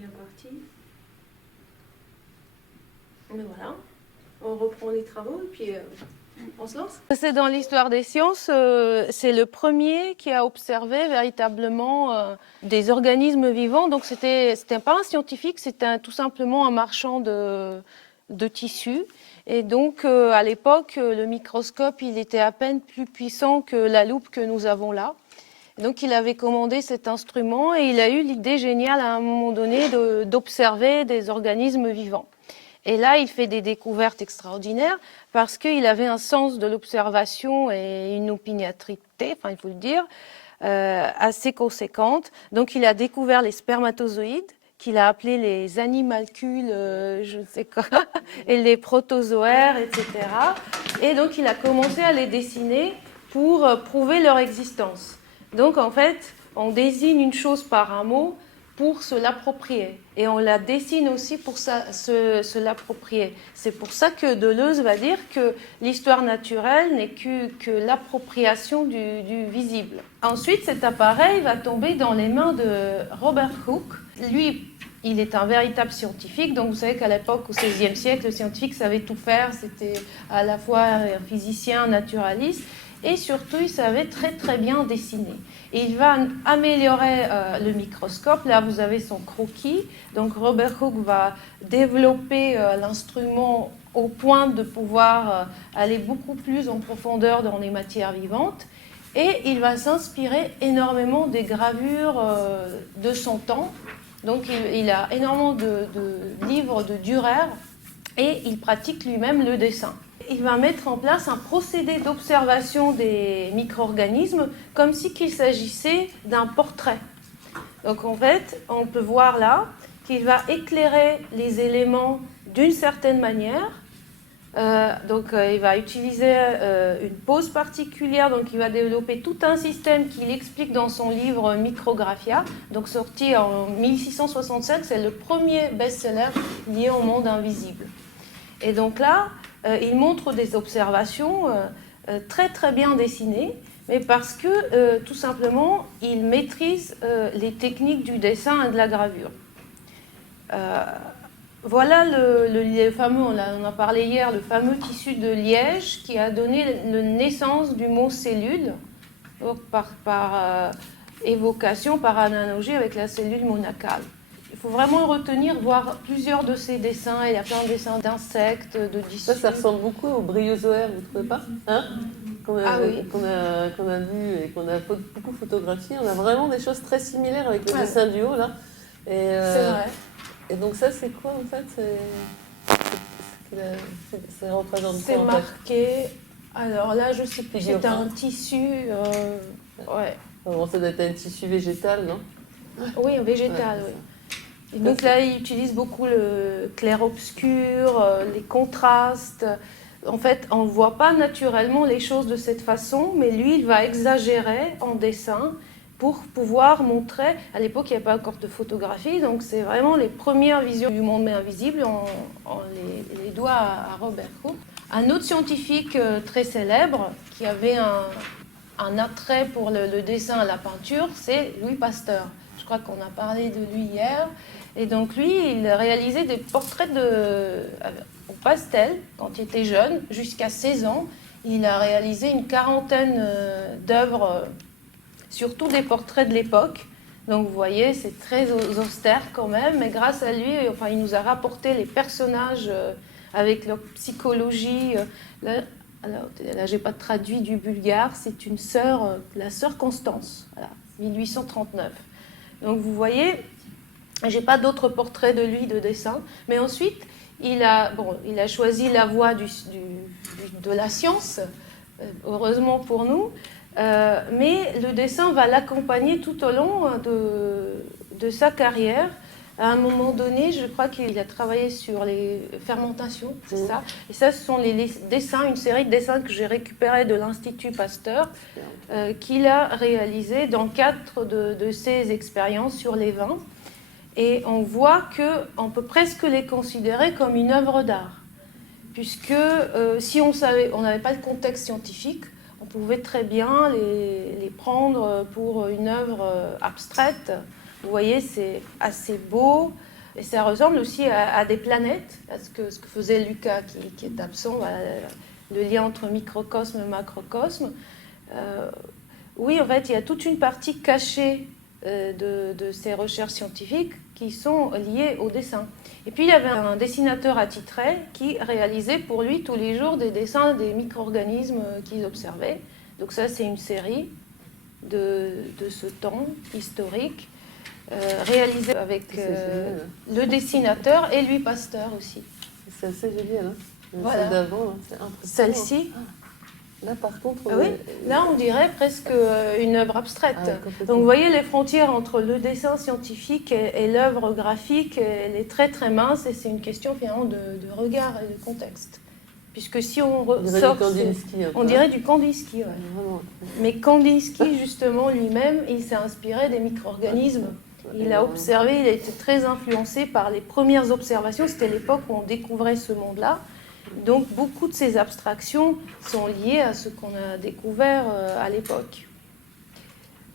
bien parti. Mais voilà, on reprend les travaux et puis on se lance. C'est dans l'histoire des sciences, c'est le premier qui a observé véritablement des organismes vivants. Donc c'était pas un scientifique, c'était tout simplement un marchand de tissus. Et donc à l'époque, le microscope, il était à peine plus puissant que la loupe que nous avons là. Donc il avait commandé cet instrument et il a eu l'idée géniale à un moment donné d'observer des organismes vivants. Et là, il fait des découvertes extraordinaires parce qu'il avait un sens de l'observation et une opiniâtreté, enfin il faut le dire, assez conséquente. Donc il a découvert les spermatozoïdes, qu'il a appelés les animalcules, je ne sais quoi, et les protozoaires, etc. Et donc il a commencé à les dessiner pour prouver leur existence. Donc en fait, on désigne une chose par un mot pour se l'approprier. Et on la dessine aussi pour se l'approprier. C'est pour ça que Deleuze va dire que l'histoire naturelle n'est que l'appropriation du visible. Ensuite, cet appareil va tomber dans les mains de Robert Hooke. Lui, il est un véritable scientifique. Donc vous savez qu'à l'époque, au XVIe siècle, le scientifique savait tout faire. C'était à la fois un physicien, un naturaliste. Et surtout, il savait très très bien dessiner. Et il va améliorer le microscope. Là, vous avez son croquis. Donc, Robert Hooke va développer l'instrument au point de pouvoir aller beaucoup plus en profondeur dans les matières vivantes. Et il va s'inspirer énormément des gravures de son temps. Donc, il a énormément de livres de Dürer et il pratique lui-même le dessin. Il va mettre en place un procédé d'observation des micro-organismes comme si qu'il s'agissait d'un portrait. Donc en fait, on peut voir là qu'il va éclairer les éléments d'une certaine manière. Il va utiliser une pose particulière, donc il va développer tout un système qu'il explique dans son livre Micrographia, donc sorti en 1667, c'est le premier best-seller lié au monde invisible. Et donc là, il montre des observations très très bien dessinées, mais parce que tout simplement, il maîtrise les techniques du dessin et de la gravure. Voilà le fameux, on en a parlé hier, le fameux tissu de liège qui a donné la naissance du mot cellule, par évocation, par analogie avec la cellule monacale. Il faut vraiment retenir, voir plusieurs de ces dessins. Il y a plein de dessins d'insectes, de tissus. Ça ressemble beaucoup au bryozoaire, vous ne trouvez pas, hein, qu'on a vu et qu'on a beaucoup photographié. On a vraiment des choses très similaires avec le dessin du haut, là. C'est vrai. Et donc ça, c'est quoi, en fait? C'est représenté. C'est marqué... Alors là, je ne sais plus, c'est un tissu... ouais. Bon, ça doit être un tissu végétal, non? Oui, végétal, oui. Et donc là, il utilise beaucoup le clair-obscur, les contrastes. En fait, on ne voit pas naturellement les choses de cette façon, mais lui, il va exagérer en dessin pour pouvoir montrer... À l'époque, il n'y avait pas encore de photographie, donc c'est vraiment les premières visions du monde invisible. On les doit à Robert Hooke. Un autre scientifique très célèbre qui avait un attrait pour le dessin et la peinture, c'est Louis Pasteur. Je crois qu'on a parlé de lui hier. Et donc lui, il réalisait des portraits au pastel quand il était jeune, jusqu'à 16 ans. Il a réalisé une quarantaine d'œuvres, surtout des portraits de l'époque. Donc vous voyez, c'est très austère quand même, mais grâce à lui, enfin, il nous a rapporté les personnages avec leur psychologie. Là, je n'ai pas traduit du bulgare, c'est une sœur, la sœur Constance, voilà, 1839. Donc vous voyez, je n'ai pas d'autres portraits de lui de dessin, mais ensuite, il a choisi la voie de la science, heureusement pour nous, mais le dessin va l'accompagner tout au long de sa carrière. À un moment donné, je crois qu'il a travaillé sur les fermentations, c'est ça. Et ça, ce sont les dessins, une série de dessins que j'ai récupérés de l'Institut Pasteur, qu'il a réalisé dans le cadre de ses expériences sur les vins. Et on voit qu'on peut presque les considérer comme une œuvre d'art, puisque si on n'avait pas le contexte scientifique, on pouvait très bien les prendre pour une œuvre abstraite. Vous voyez, c'est assez beau, Et ça ressemble aussi à des planètes, à ce que faisait Lucas, qui est absent, voilà, le lien entre microcosme et macrocosme. Oui, en fait, il y a toute une partie cachée de ces recherches scientifiques qui sont liées au dessin. Et puis, il y avait un dessinateur attitré qui réalisait pour lui tous les jours des dessins des micro-organismes qu'il observait. Donc ça, c'est une série de ce temps historique, réalisée avec le dessinateur et Louis Pasteur aussi. C'est assez génial, hein. Voilà. Celle d'avant, c'est impressionnant. Celle-ci, là par contre, oui, là on dirait presque une œuvre abstraite. Ouais, Donc vous voyez les frontières entre le dessin scientifique et l'œuvre graphique, elle est très très mince et c'est une question finalement de regard et de contexte. Puisque si on sort, on dirait du Kandinsky. Ouais. Vraiment. Mais Kandinsky justement lui-même, il s'est inspiré des micro-organismes. Il a observé, il a été très influencé par les premières observations. C'était l'époque où on découvrait ce monde-là. Donc beaucoup de ces abstractions sont liées à ce qu'on a découvert à l'époque.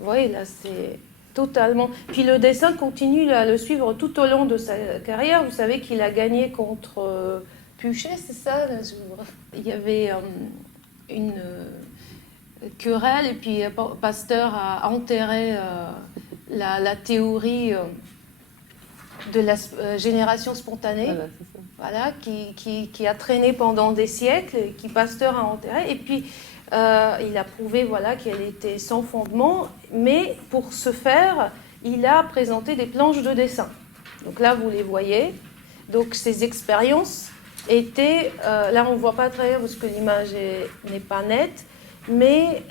Vous voyez, là, c'est totalement... Puis le dessin continue à le suivre tout au long de sa carrière. Vous savez qu'il a gagné contre Puchet, c'est ça? Il y avait une querelle et puis Pasteur a enterré la théorie de la génération spontanée. Voilà, qui a traîné pendant des siècles, et qui Pasteur a enterré. Et puis, il a prouvé voilà, qu'elle était sans fondement, mais pour ce faire, il a présenté des planches de dessin. Donc là, vous les voyez. Donc, ces expériences étaient... là, on ne voit pas très bien parce que l'image n'est pas nette, mais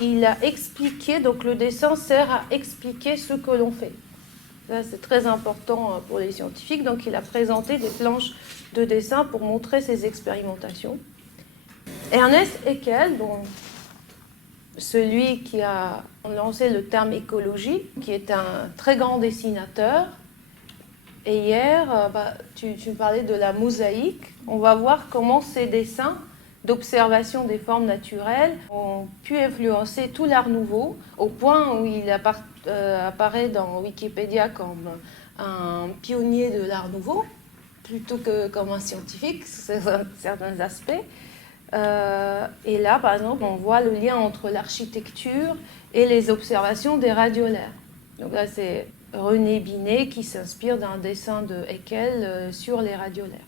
il a expliqué... Donc, le dessin sert à expliquer ce que l'on fait. Là, c'est très important pour les scientifiques. Donc, il a présenté des planches de dessin pour montrer ses expérimentations. Ernest Haeckel, donc, celui qui a lancé le terme écologie, qui est un très grand dessinateur. Et hier, tu parlais de la mosaïque. On va voir comment ces dessins d'observation des formes naturelles ont pu influencer tout l'art nouveau, au point où il apparaît dans Wikipédia comme un pionnier de l'art nouveau, plutôt que comme un scientifique, sur certains aspects. Et là, par exemple, on voit le lien entre l'architecture et les observations des radiolaires. Donc là, c'est René Binet qui s'inspire d'un dessin de Haeckel sur les radiolaires.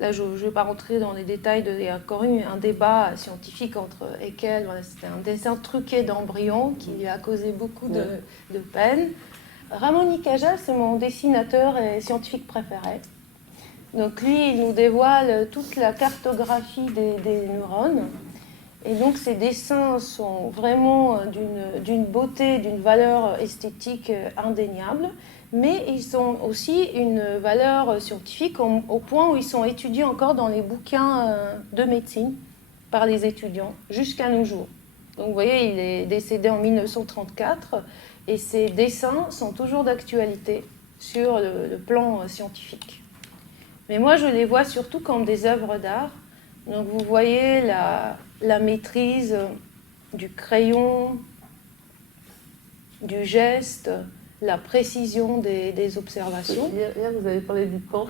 Là, je ne vais pas rentrer dans les détails. Il y a encore eu un débat scientifique entre Haeckel. Voilà, c'était un dessin truqué d'embryon qui lui a causé beaucoup de peine. Ramon y Cajal, c'est mon dessinateur et scientifique préféré. Donc lui, il nous dévoile toute la cartographie des neurones. Et donc ces dessins sont vraiment d'une beauté, d'une valeur esthétique indéniable. Mais ils ont aussi une valeur scientifique au point où ils sont étudiés encore dans les bouquins de médecine par les étudiants jusqu'à nos jours. Donc vous voyez, il est décédé en 1934 et ses dessins sont toujours d'actualité sur le plan scientifique. Mais moi, je les vois surtout comme des œuvres d'art. Donc vous voyez la maîtrise du crayon, du geste, la précision des observations. Hier, vous avez parlé du pan.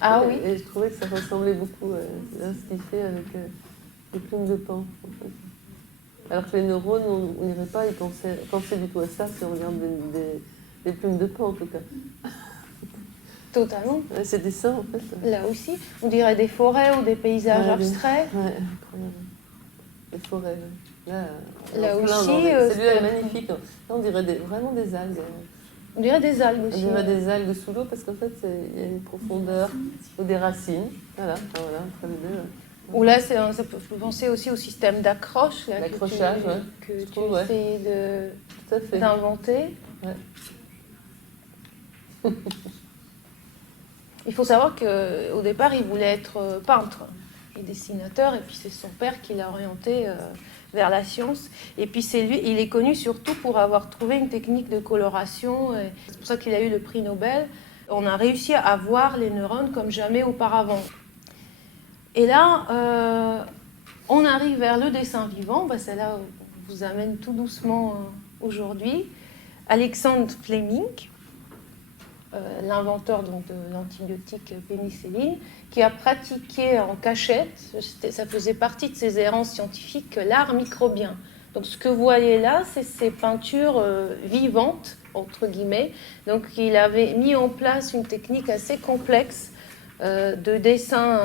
Ah oui. Et je trouvais que ça ressemblait beaucoup à ce qu'il fait avec les plumes de pan. En fait. Alors que les neurones, on n'irait pas y penser du tout à ça si on regarde des plumes de pan, en tout cas. Totalement. Ces dessins, en fait. Là aussi, on dirait des forêts ou des paysages abstraits. Ouais, incroyable. Les forêts, là aussi, celui-là est magnifique. Là, on dirait vraiment des algues. On dirait des algues aussi. On dirait des algues sous l'eau parce qu'en fait, il y a une profondeur ou des racines. Voilà, entre les deux. Ou là, ça peut penser aussi au système d'accroche. L'accrochage, que tu essayes d'inventer. Ouais. Il faut savoir qu'au départ, il voulait être peintre et dessinateur, et puis c'est son père qui l'a orienté vers la science. Et puis c'est lui, il est connu surtout pour avoir trouvé une technique de coloration. C'est pour ça qu'il a eu le prix Nobel. On a réussi à voir les neurones comme jamais auparavant. Et là, on arrive vers le dessin vivant. C'est là où on vous amène tout doucement aujourd'hui. Alexander Fleming. l'inventeur donc, de l'antibiotique pénicilline, qui a pratiqué en cachette, ça faisait partie de ses errances scientifiques, l'art microbien. Donc ce que vous voyez là, c'est ces peintures vivantes, entre guillemets. Donc il avait mis en place une technique assez complexe de dessin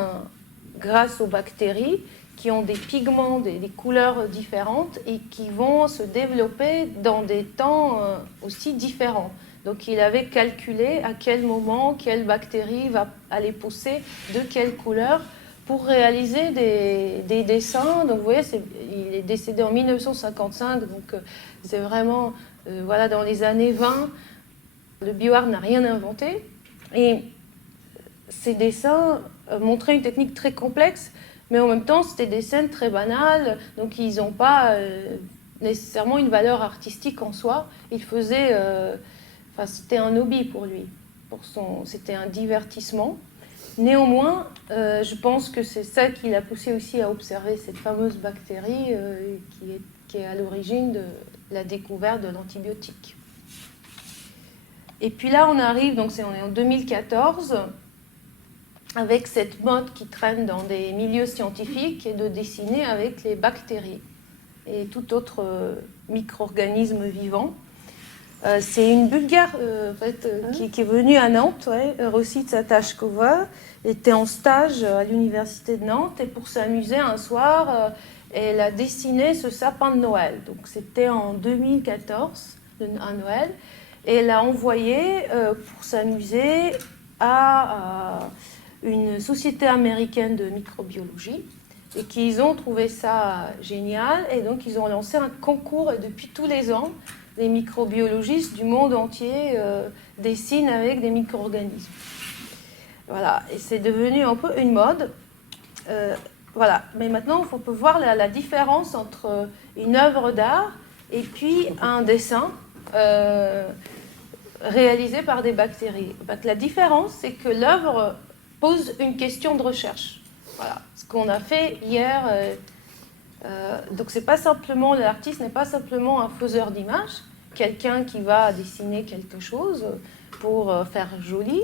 grâce aux bactéries qui ont des pigments, des couleurs différentes et qui vont se développer dans des temps aussi différents. Donc il avait calculé à quel moment, quelle bactérie va aller pousser de quelle couleur pour réaliser des dessins. Donc vous voyez, il est décédé en 1955, donc c'est vraiment voilà, dans les années 20. Le bioart n'a rien inventé. Et ces dessins montraient une technique très complexe, mais en même temps, c'était des scènes très banales, donc ils n'ont pas nécessairement une valeur artistique en soi. Il faisait... c'était un hobby pour lui. C'était un divertissement. Néanmoins, je pense que c'est ça qui l'a poussé aussi à observer cette fameuse bactérie qui est à l'origine de la découverte de l'antibiotique. Et puis là, on arrive, donc on est en 2014, avec cette mode qui traîne dans des milieux scientifiques qui est de dessiner avec les bactéries et tout autre micro-organisme vivant. C'est une Bulgare qui est venue à Nantes, Rosita Tashkova, était en stage à l'université de Nantes et pour s'amuser un soir, elle a dessiné ce sapin de Noël. Donc c'était en 2014, à Noël, et elle l'a envoyé pour s'amuser à une société américaine de microbiologie et qu'ils ont trouvé ça génial et donc ils ont lancé un concours et depuis tous les ans, les microbiologistes du monde entier dessinent avec des micro-organismes. Voilà, et c'est devenu un peu une mode. Voilà, mais maintenant, on peut voir la différence entre une œuvre d'art et puis un dessin réalisé par des bactéries. La différence, c'est que l'œuvre pose une question de recherche. Voilà, ce qu'on a fait hier... donc c'est pas simplement, l'artiste n'est pas simplement un faiseur d'images, quelqu'un qui va dessiner quelque chose pour faire joli,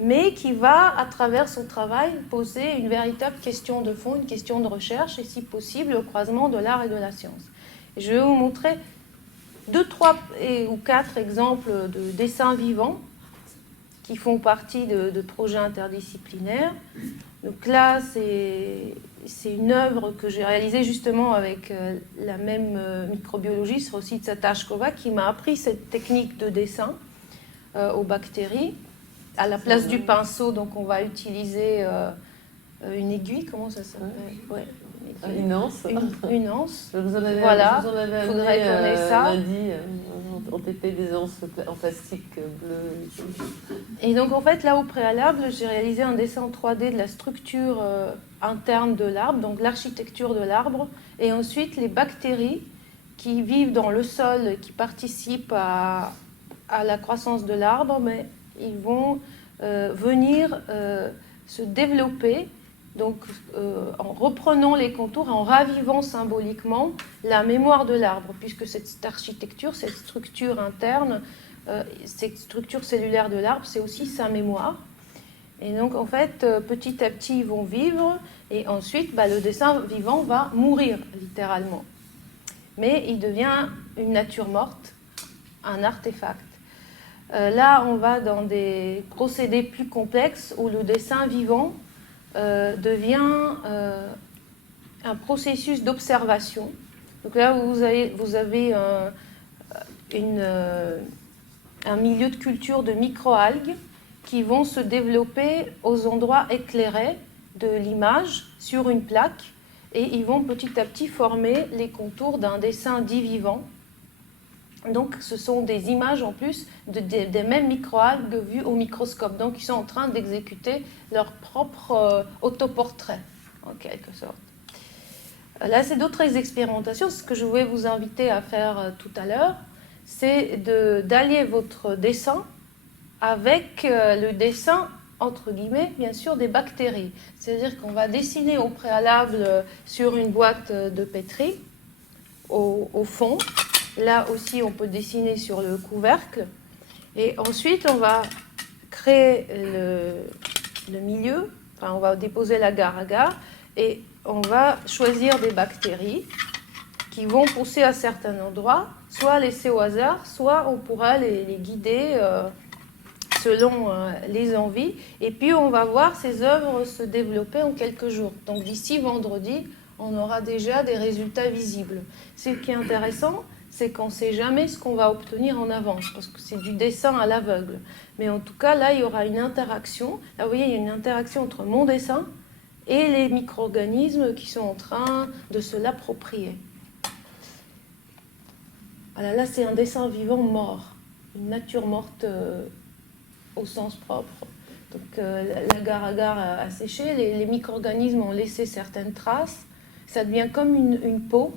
mais qui va, à travers son travail, poser une véritable question de fond, une question de recherche, et si possible, au croisement de l'art et de la science. Et je vais vous montrer 2, 3 ou 4 exemples de dessins vivants qui font partie de projets interdisciplinaires. Donc là, c'est une œuvre que j'ai réalisée justement avec la même microbiologiste, Rosita Tashkova, qui m'a appris cette technique de dessin aux bactéries. À la place du pinceau, donc on va utiliser une aiguille, comment ça s'appelle ? Une anse. Une anse. Je vous en avais, voilà. Il faudrait qu'on ait ça. Lundi, on était des anses en plastique bleu. Et donc en fait, là au préalable, j'ai réalisé un dessin en 3D de la structure interne de l'arbre, donc l'architecture de l'arbre, et ensuite les bactéries qui vivent dans le sol, qui participent à la croissance de l'arbre, mais ils vont venir se développer. Donc, en reprenant les contours, en ravivant symboliquement la mémoire de l'arbre, puisque cette architecture, cette structure interne, cette structure cellulaire de l'arbre, c'est aussi sa mémoire. Et donc, en fait, petit à petit, ils vont vivre, et ensuite, le dessin vivant va mourir, littéralement. Mais il devient une nature morte, un artefact. Là, on va dans des procédés plus complexes, où le dessin vivant devient un processus d'observation. Donc là, vous avez un milieu de culture de microalgues qui vont se développer aux endroits éclairés de l'image sur une plaque et ils vont petit à petit former les contours d'un dessin dit vivant. Donc ce sont des images en plus des mêmes microalgues vues au microscope. Donc ils sont en train d'exécuter leur propre autoportrait, en quelque sorte. Là, c'est d'autres expérimentations. Ce que je voulais vous inviter à faire tout à l'heure, c'est d'allier votre dessin avec le dessin, entre guillemets, bien sûr, des bactéries. C'est-à-dire qu'on va dessiner au préalable sur une boîte de pétri, au fond. Là aussi, on peut dessiner sur le couvercle. Et ensuite, on va créer le milieu, enfin, on va déposer l'agar-agar et on va choisir des bactéries qui vont pousser à certains endroits, soit laisser au hasard, soit on pourra les guider selon les envies. Et puis on va voir ces œuvres se développer en quelques jours. Donc d'ici vendredi, on aura déjà des résultats visibles. Ce qui est intéressant, c'est qu'on ne sait jamais ce qu'on va obtenir en avance, parce que c'est du dessin à l'aveugle. Mais en tout cas, là, il y aura une interaction. Là, vous voyez, il y a une interaction entre mon dessin et les micro-organismes qui sont en train de se l'approprier. Voilà, là, c'est un dessin vivant mort, une nature morte au sens propre. Donc, l'agar-agar a séché, les micro-organismes ont laissé certaines traces. Ça devient comme une peau.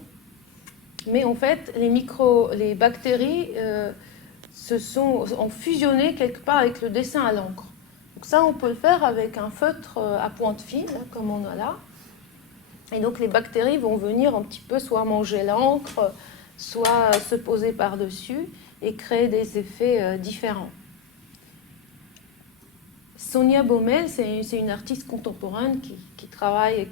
Mais en fait, les bactéries ont fusionné quelque part avec le dessin à l'encre. Donc ça, on peut le faire avec un feutre à pointe fine, hein, comme on a là. Et donc les bactéries vont venir un petit peu soit manger l'encre, soit se poser par-dessus et créer des effets différents. Sonia Baumel, c'est une artiste contemporaine qui travaille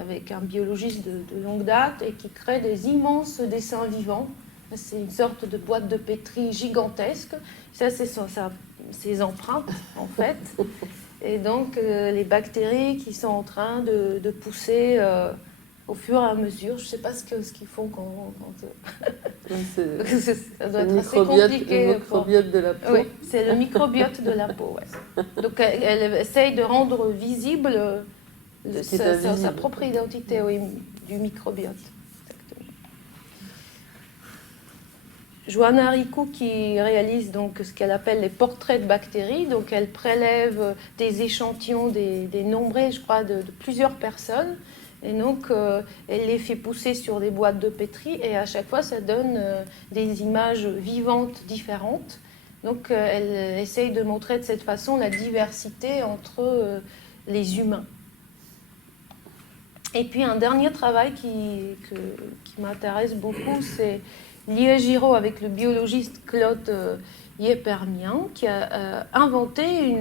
avec un biologiste de longue date et qui crée des immenses dessins vivants. C'est une sorte de boîte de pétri gigantesque. Ça, c'est ses empreintes, en fait. Et donc, les bactéries qui sont en train de pousser au fur et à mesure. Je ne sais pas ce qu'ils font quand ça doit être assez compliqué. Le microbiote de la peau. Oui, c'est le microbiote de la peau. Ouais. Donc, elle essaye de rendre visible sa propre identité, oui, du microbiote. Joanna Ricou qui réalise donc ce qu'elle appelle les portraits de bactéries. Donc elle prélève des échantillons, des nombrés, je crois, de plusieurs personnes. Et donc elle les fait pousser sur des boîtes de pétri et à chaque fois ça donne des images vivantes différentes. Donc elle essaye de montrer de cette façon la diversité entre les humains. Et puis un dernier travail qui m'intéresse beaucoup, c'est Lie Giraud avec le biologiste Claude Yepermian, qui a inventé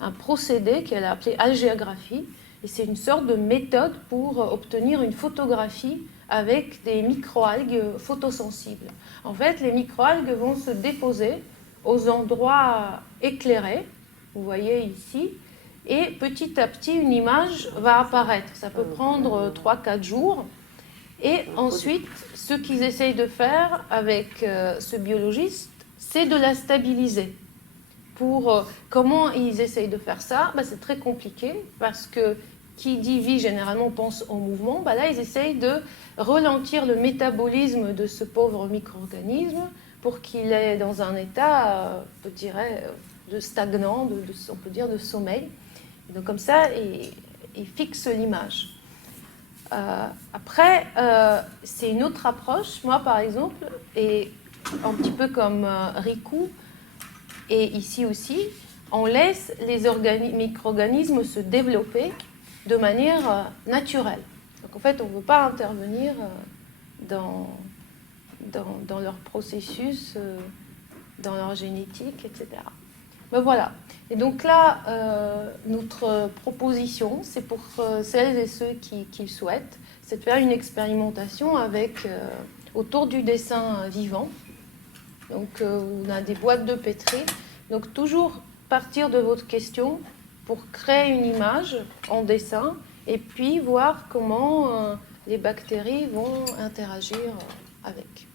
un procédé qu'elle a appelé algéographie. Et c'est une sorte de méthode pour obtenir une photographie avec des microalgues photosensibles. En fait, les microalgues vont se déposer aux endroits éclairés, vous voyez ici, et petit à petit, une image va apparaître. Ça peut prendre 3-4 jours. Et ensuite, ce qu'ils essayent de faire avec ce biologiste, c'est de la stabiliser. Comment ils essayent de faire ça? C'est très compliqué, parce que qui dit vie, généralement, pense au mouvement. Là, ils essayent de ralentir le métabolisme de ce pauvre micro-organisme pour qu'il est dans un état, je dirais, de stagnant, on peut dire de sommeil. Et donc comme ça, il fixe l'image. Après, c'est une autre approche. Moi, par exemple, et un petit peu comme Ricou, et ici aussi, on laisse les micro-organismes se développer de manière naturelle. Donc en fait, on ne veut pas intervenir dans leur processus, dans leur génétique, etc. Ben voilà. Et donc là, notre proposition, c'est pour celles et ceux qui le souhaitent, c'est de faire une expérimentation autour du dessin vivant. Donc on a des boîtes de pétri. Donc toujours partir de votre question pour créer une image en dessin et puis voir comment les bactéries vont interagir avec.